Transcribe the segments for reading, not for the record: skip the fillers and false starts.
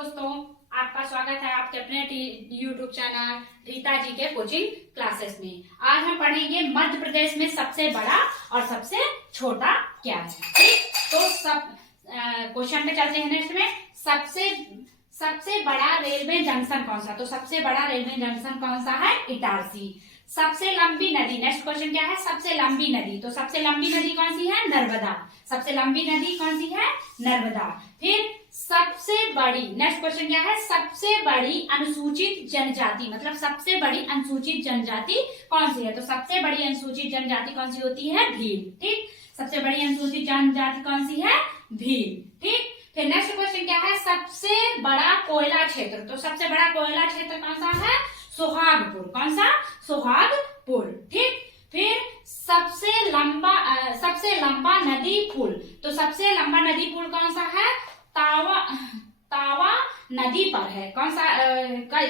दोस्तों, आपका स्वागत है आपके अपने यूट्यूब चैनल रीता जी के कोचिंग क्लासेस में। आज हम पढ़ेंगे मध्य प्रदेश में सबसे बड़ा और सबसे छोटा क्या है। ठीक, तो सब क्वेश्चन पे चलते हैं। नेक्स्ट में सबसे बड़ा रेलवे जंक्शन कौन सा। तो सबसे बड़ा रेलवे जंक्शन कौन सा है? इटारसी। सबसे लंबी नदी, नेक्स्ट क्वेश्चन क्या है? सबसे लंबी नदी। तो सबसे लंबी नदी कौन सी है? नर्मदा। सबसे लंबी नदी कौन सी है? नर्मदा। फिर सबसे बड़ी, नेक्स्ट क्वेश्चन क्या है? सबसे बड़ी अनुसूचित जनजाति, मतलब सबसे बड़ी अनुसूचित जनजाति कौन सी है? तो सबसे बड़ी अनुसूचित जनजाति कौन सी होती है? भील। ठीक, सबसे बड़ी अनुसूचित जनजाति कौन सी है? भील। ठीक, फिर नेक्स्ट क्वेश्चन क्या है? सबसे बड़ा कोयला क्षेत्र। तो सबसे बड़ा कोयला क्षेत्र कौन सा है? सोहागपुर। कौन सा? सोहागपुर। ठीक, फिर सबसे लंबा नदी पुल। तो सबसे लंबा नदी पुल कौन सा है? तावा नदी पर है। कौन सा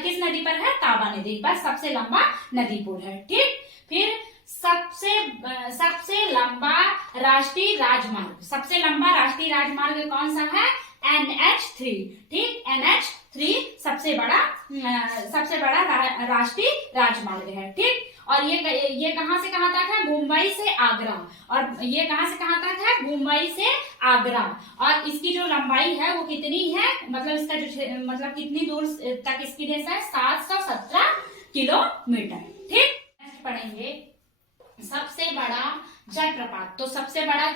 किस नदी पर है? तावा नदी पर सबसे लंबा नदी पुल है। ठीक, फिर सबसे लंबा राष्ट्रीय राजमार्ग। सबसे लंबा राष्ट्रीय राजमार्ग कौन सा है? NH3। ठीक, NH3 सबसे बड़ा राष्ट्रीय राजमार्ग है। ठीक, और ये कहां से कहां तक है? मुंबई से आगरा। और ये कहां से कहां तक है? मुंबई से आगरा। और इसकी जो लंबाई है वो कितनी है? मतलब इसका जो कितनी दूर तक इसकी रेस है? 717 किलोमीटर। ठीक, नेक्स्ट पढ़ेंगे सबसे बड़ा जलप्रपात। तो सबसे बड़ा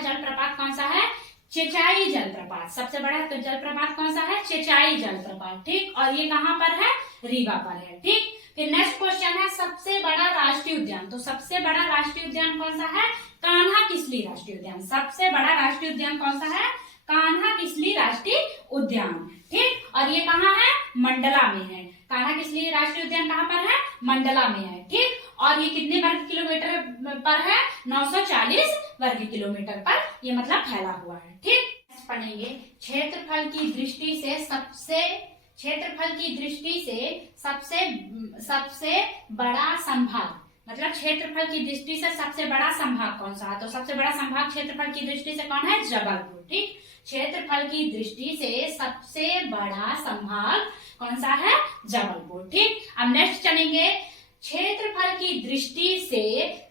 जलप्रपात कौन सा है? चेचाई जलप्रपात। सबसे बड़ा जलप्रपात कौन सा है? चेचाई जलप्रपात। ठीक, और ये कहां पर है? रीवा पर है। ठीक, फिर नेक्स्ट क्वेश्चन है सबसे बड़ा राष्ट्रीय उद्यान। तो सबसे बड़ा राष्ट्रीय उद्यान कौन सा है? कान्हा किसली राष्ट्रीय उद्यान। सबसे बड़ा राष्ट्रीय उद्यान कौन सा है? कान्हा किसली राष्ट्रीय उद्यान। ठीक, और ये कहाँ है? मंडला में है। कान्हा किसली राष्ट्रीय उद्यान कहाँ पर है? मंडला में है। ठीक, और ये कितने वर्ग किलोमीटर पर है? 940 वर्ग किलोमीटर पर ये मतलब फैला हुआ है। ठीक, पढ़ेंगे क्षेत्रफल की दृष्टि से सबसे बड़ा संभाग। मतलब क्षेत्रफल की दृष्टि से सबसे बड़ा संभाग कौन सा है? तो सबसे बड़ा संभाग क्षेत्रफल की दृष्टि से कौन है? जबलपुर। ठीक, क्षेत्रफल की दृष्टि से सबसे बड़ा संभाग कौन सा है? जबलपुर। ठीक, अब नेक्स्ट चलेंगे क्षेत्रफल की दृष्टि से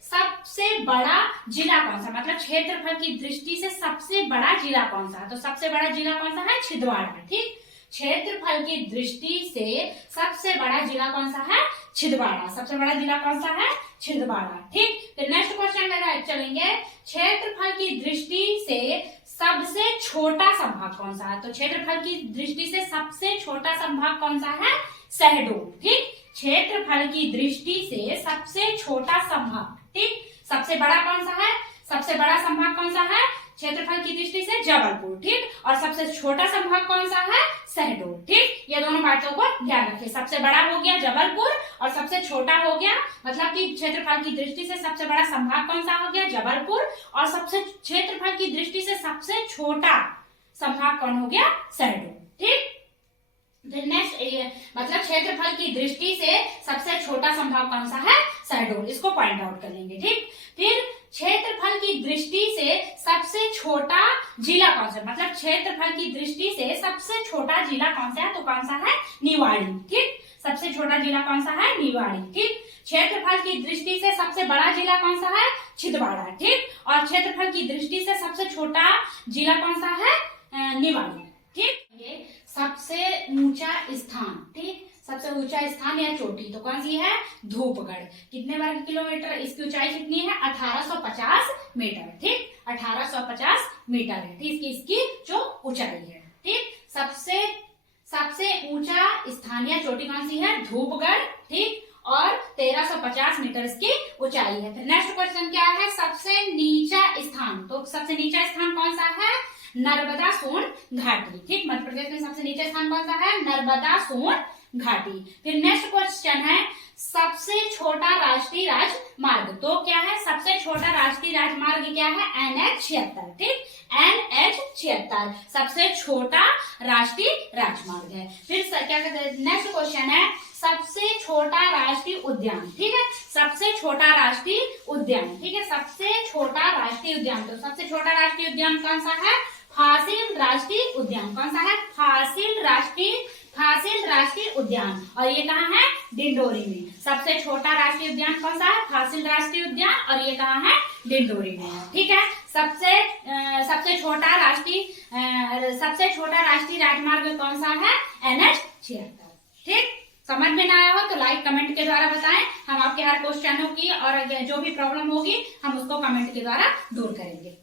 सबसे बड़ा जिला कौन सा। मतलब क्षेत्रफल की दृष्टि से सबसे बड़ा जिला कौन सा है? तो सबसे बड़ा जिला कौन सा है? छिंदवाड़ा। ठीक, क्षेत्रफल की दृष्टि से सबसे बड़ा जिला कौन सा है? छिंदवाड़ा। सबसे बड़ा जिला कौन सा है? छिंदवाड़ा। ठीक, तो नेक्स्ट क्वेश्चन चलेंगे क्षेत्रफल की दृष्टि से सबसे छोटा संभाग कौन सा है? तो क्षेत्रफल की दृष्टि से सबसे छोटा संभाग कौन सा है? शहडोल। ठीक, क्षेत्रफल की दृष्टि से सबसे छोटा संभाग। ठीक, सबसे बड़ा कौन सा है? सबसे बड़ा संभाग कौन सा है? क्षेत्रफल की दृष्टि से जबलपुर। ठीक, और सबसे छोटा संभाग कौन सा है? शहडोल। ठीक, ये दोनों बातों को ध्यान रखें। सबसे बड़ा हो गया जबलपुर और सबसे छोटा हो गया, मतलब कि क्षेत्रफल की दृष्टि से सबसे बड़ा संभाग कौन सा हो गया? जबलपुर। और सबसे क्षेत्रफल की दृष्टि से सबसे छोटा संभाग कौन हो गया? शहडोल। ठीक, नेक्स्ट मतलब क्षेत्रफल की दृष्टि से सबसे छोटा संभाग कौन सा है? शहडोल। इसको पॉइंट आउट कर लेंगे। ठीक, फिर क्षेत्रफल की दृष्टि से सबसे छोटा जिला कौन सा? मतलब क्षेत्रफल की दृष्टि से सबसे छोटा जिला कौन सा है? तो कौन सा है? निवाड़ी। ठीक, सबसे छोटा जिला कौन सा है? निवाड़ी। ठीक, क्षेत्रफल की दृष्टि से सबसे बड़ा जिला कौन सा है? छिंदवाड़ा। ठीक, और क्षेत्रफल की दृष्टि से सबसे छोटा जिला कौन सा है? निवाड़ी। ठीक, ये सबसे ऊंचा स्थान। ठीक, सबसे ऊंचा स्थान या चोटी तो कौन सी है? धूपगढ़। कितने वर्ग किलोमीटर? इसकी ऊंचाई कितनी है? 1850 मीटर। ठीक, 1850 मीटर है। ठीक, इसकी जो ऊंचाई है। ठीक, सबसे ऊंचा स्थान या चोटी कौन सी है? धूपगढ़। ठीक, और 1350 मीटर इसकी ऊंचाई है। नेक्स्ट क्वेश्चन क्या है? सबसे नीचा स्थान। तो सबसे नीचा स्थान कौन सा है? नर्मदा सोन घाटी। ठीक, मध्य प्रदेश में सबसे नीचे स्थान कौन सा है? नर्मदा सोन घाटी। फिर नेक्स्ट क्वेश्चन है सबसे छोटा राष्ट्रीय राजमार्ग। तो क्या है? सबसे छोटा राष्ट्रीय राजमार्ग क्या है? NH76। ठीक, NH76 सबसे छोटा राष्ट्रीय राजमार्ग है। फिर क्या कहते हैं? नेक्स्ट क्वेश्चन है सबसे छोटा राष्ट्रीय उद्यान। ठीक है, सबसे छोटा राष्ट्रीय उद्यान। ठीक है, सबसे छोटा राष्ट्रीय उद्यान। तो सबसे छोटा राष्ट्रीय उद्यान कौन सा है? फासिल राष्ट्रीय उद्यान। कौन सा है? फासिल राष्ट्रीय उद्यान। और ये कहाँ है? डिंडोरी में। सबसे छोटा राष्ट्रीय उद्यान कौन सा है? फासिल राष्ट्रीय उद्यान। और ये कहाँ है? डिंडोरी में है। ठीक है। सबसे छोटा राष्ट्रीय राजमार्ग कौन सा है? NH 76। ठीक, समझ में ना आया हो तो लाइक कमेंट के द्वारा बताएं। हम आपके हर क्वेश्चनों की और जो भी प्रॉब्लम होगी हम उसको कमेंट के द्वारा दूर करेंगे।